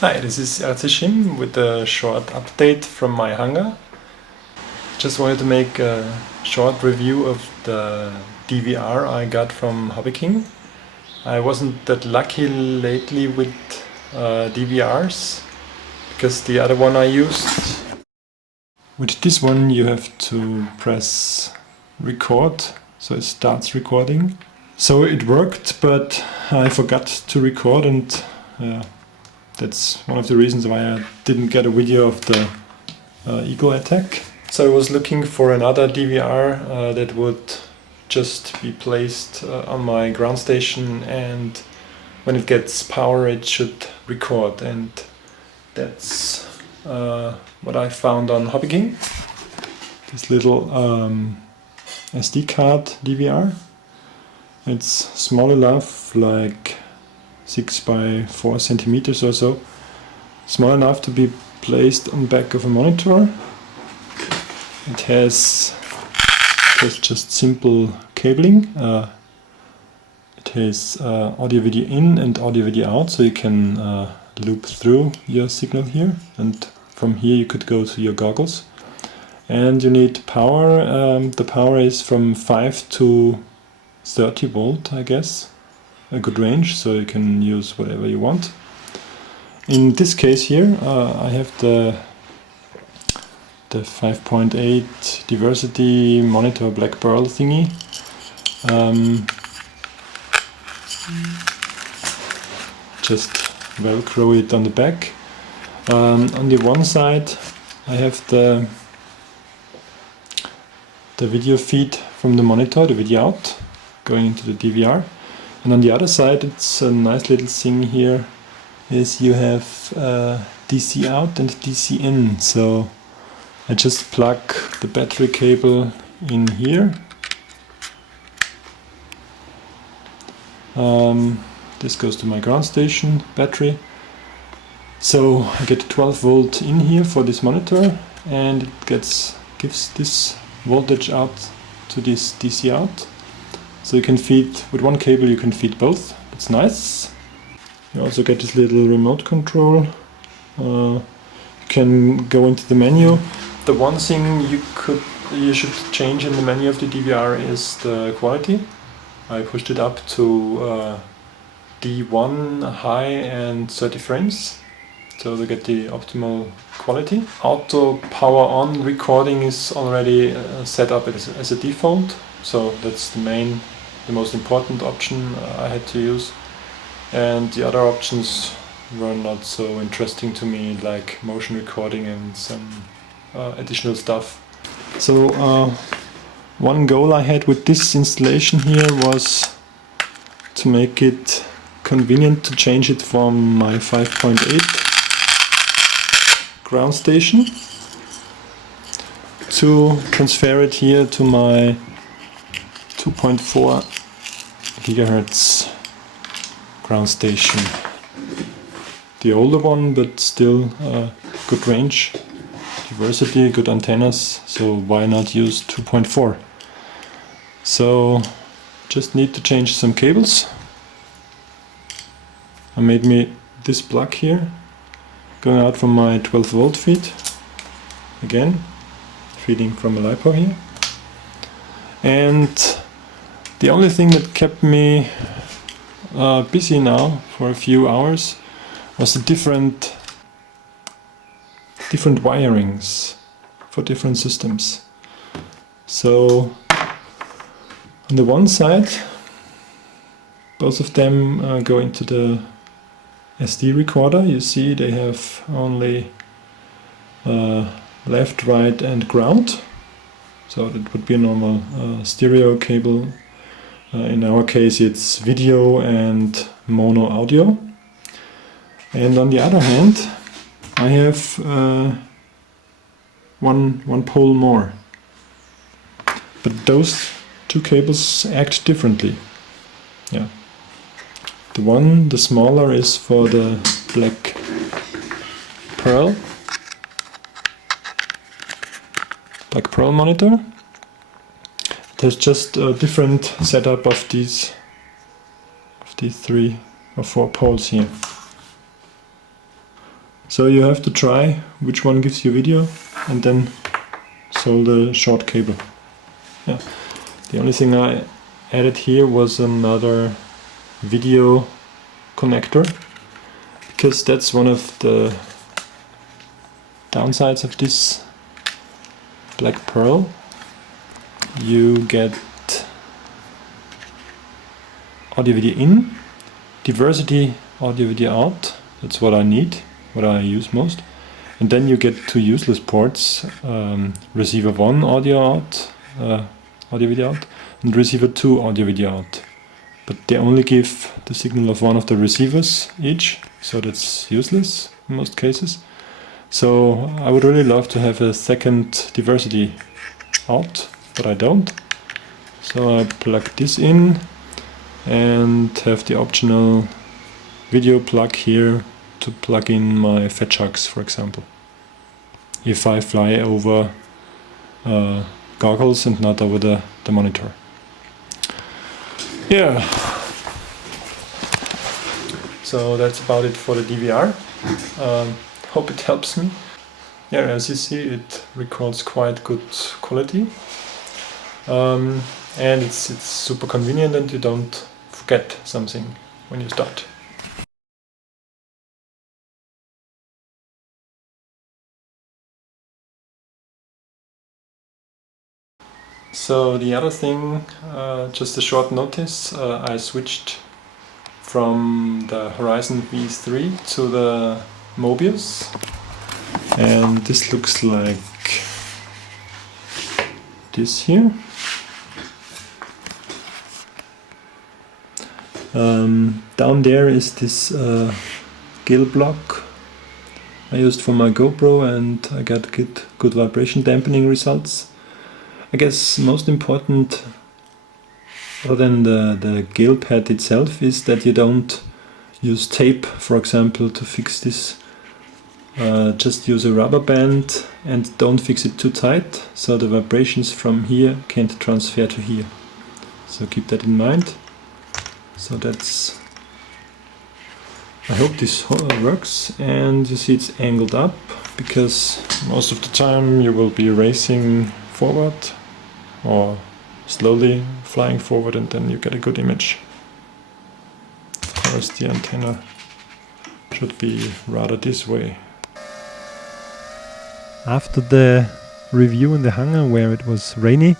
Hi, this is RCSchim with a short update from my hangar. Just wanted to make a short review of the DVR I got from Hobbyking. I wasn't that lucky lately with DVRs because the other one I used. With this one you have to press record, so it starts recording. So it worked, but I forgot to record, and that's one of the reasons why I didn't get a video of the eagle attack. So I was looking for another DVR that would just be placed on my ground station, and when it gets power it should record, and that's what I found on Hobbyking. This little SD card DVR. It's small enough, like 6 by 4 centimeters or so. Small enough to be placed on the back of a monitor. It has just simple cabling. It has audio video in and audio video out, so you can loop through your signal here, and from here you could go to your goggles. And you need power. The power is from 5 to 30 volt, I guess. A good range, so you can use whatever you want. In this case here, I have the 5.8 diversity monitor black pearl thingy. Just velcro it on the back. On the one side I have the video feed from the monitor, the video out, going into the DVR. And on the other side, it's a nice little thing here, is you have DC out and DC in. So I just plug the battery cable in here. This goes to my ground station battery. So I get 12 volt in here for this monitor, and it gives this voltage out to this DC out. So you can feed, with one cable you can feed both. That's nice. You also get this little remote control. You can go into the menu. The one thing you should change in the menu of the DVR is the quality. I pushed it up to D1 high and 30 frames, so to get the optimal quality. Auto power on recording is already set up as a default, so that's the most important option I had to use. And the other options were not so interesting to me, like motion recording and some additional stuff. So one goal I had with this installation here was to make it convenient to change it from my 5.8 ground station to transfer it here to my 2.4 gigahertz ground station. The older one, but still good range, diversity, good antennas, so why not use 2.4? So just need to change some cables. I made me this plug here, going out from my 12 volt feed, again feeding from a LiPo here. And the only thing that kept me busy now for a few hours was the different wirings for different systems. So on the one side, both of them go into the SD recorder. You see they have only left, right and ground. So that would be a normal stereo cable. In our case it's video and mono audio. And on the other hand I have one pole more. But those two cables act differently. Yeah. The smaller is for the black pearl monitor. There's just a different setup of these 3 or 4 poles here. So you have to try which one gives you video and then solder the short cable. Yeah. The only thing I added here was another video connector, because that's one of the downsides of this black pearl. You get audio video in, diversity audio video out. That's what I need, what I use most. And then you get two useless ports, receiver 1 audio out, audio video out, and receiver 2 audio video out. But they only give the signal of one of the receivers each, so that's useless in most cases. So I would really love to have a second diversity out, but I don't. So I plug this in and have the optional video plug here to plug in my fetch hugs, for example, if I fly over goggles and not over the monitor. Yeah, so that's about it for the DVR. Hope it helps me. Yeah, as you see, it records quite good quality, and it's super convenient, and you don't forget something when you start. So the other thing, just a short notice, I switched from the Horyzon V3 to the Mobius, and this looks like this here. Down there is this gill block I used for my GoPro, and I got good vibration dampening results. I guess most important, other than the gill pad itself, is that you don't use tape, for example, to fix this. Just use a rubber band and don't fix it too tight, so the vibrations from here can't transfer to here. So keep that in mind. So that's, I hope this works. And you see it's angled up, because most of the time you will be racing forward or slowly flying forward, and then you get a good image. Whereas the antenna should be rather this way. After the review in the hangar where it was rainy,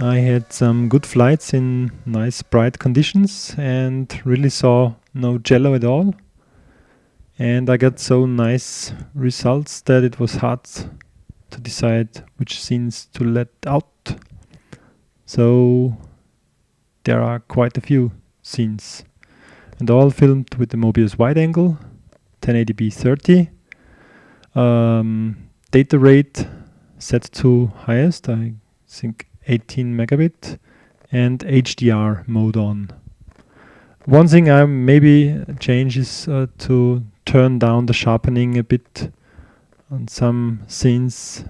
I had some good flights in nice bright conditions and really saw no jello at all. And I got so nice results that it was hard to decide which scenes to let out. So there are quite a few scenes, and all filmed with the Mobius wide angle, 1080p 30. Data rate set to highest, I think 18 megabit, and HDR mode on. One thing I maybe change is to turn down the sharpening a bit. On some scenes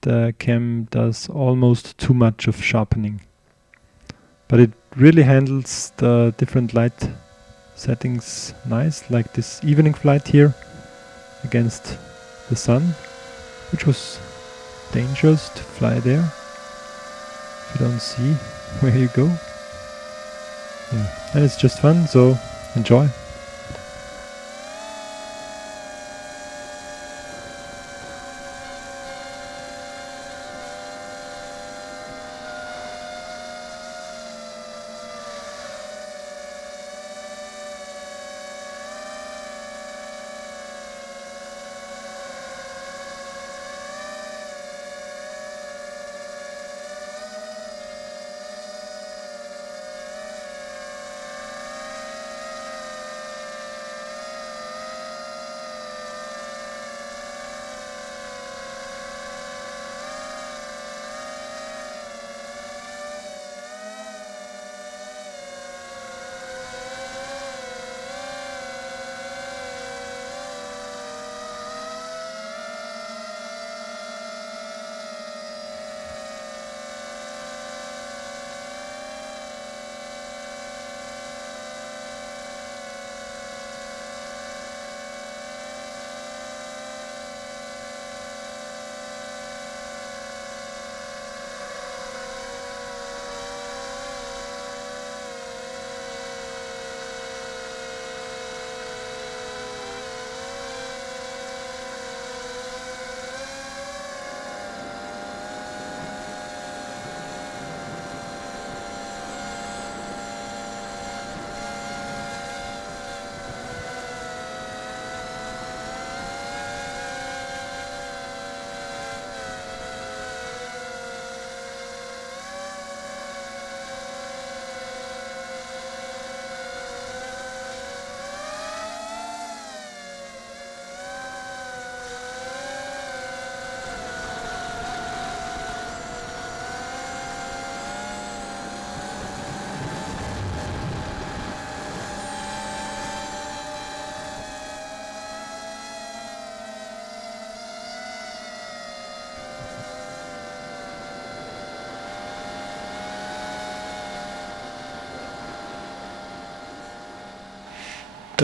the cam does almost too much of sharpening, but it really handles the different light settings nice, like this evening flight here against the sun, which was dangerous to fly there if you don't see where you go. Yeah, and it's just fun, so enjoy.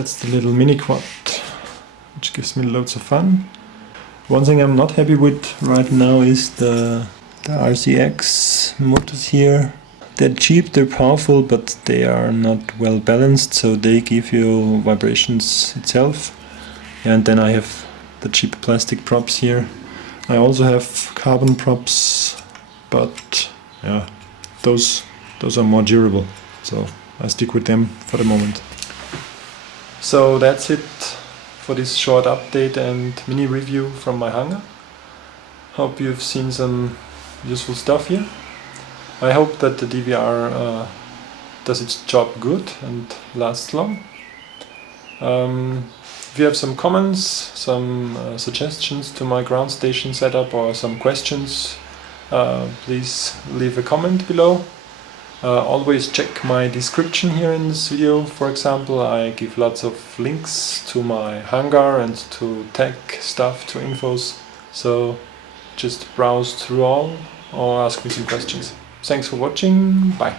That's the little Mini Quad, which gives me loads of fun. One thing I'm not happy with right now is the RCX motors here. They're cheap, they're powerful, but they are not well balanced, so they give you vibrations itself. And then I have the cheap plastic props here. I also have carbon props, but yeah, those are more durable, so I stick with them for the moment. So that's it for this short update and mini review from my hangar. Hope you've seen some useful stuff here. I hope that the DVR does its job good and lasts long. If you have some comments, some suggestions to my ground station setup or some questions, please leave a comment below. Always check my description here in this video. For example, I give lots of links to my hangar and to tech stuff, to infos. So just browse through all or ask me some questions. Thanks for watching. Bye.